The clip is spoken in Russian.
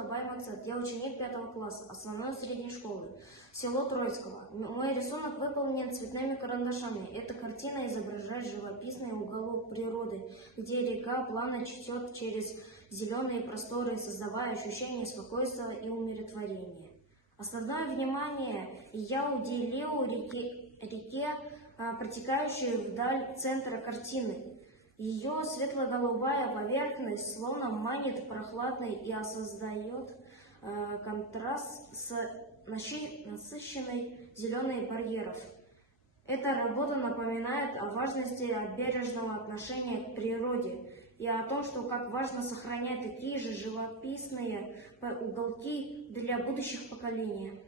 Табай Максат. Я ученик 5 класса основной средней школы, село Троицково. Мой рисунок выполнен цветными карандашами. Эта картина изображает живописный уголок природы, где река плавно течет через зеленые просторы, создавая ощущение спокойствия и умиротворения. Основное внимание я уделил реке, протекающей вдаль центра картины. Ее светло-голубая поверхность словно манит прохладной и создает контраст с насыщенной зеленой барьеров. Эта работа напоминает о важности бережного отношения к природе и о том, что как важно сохранять такие же живописные уголки для будущих поколений.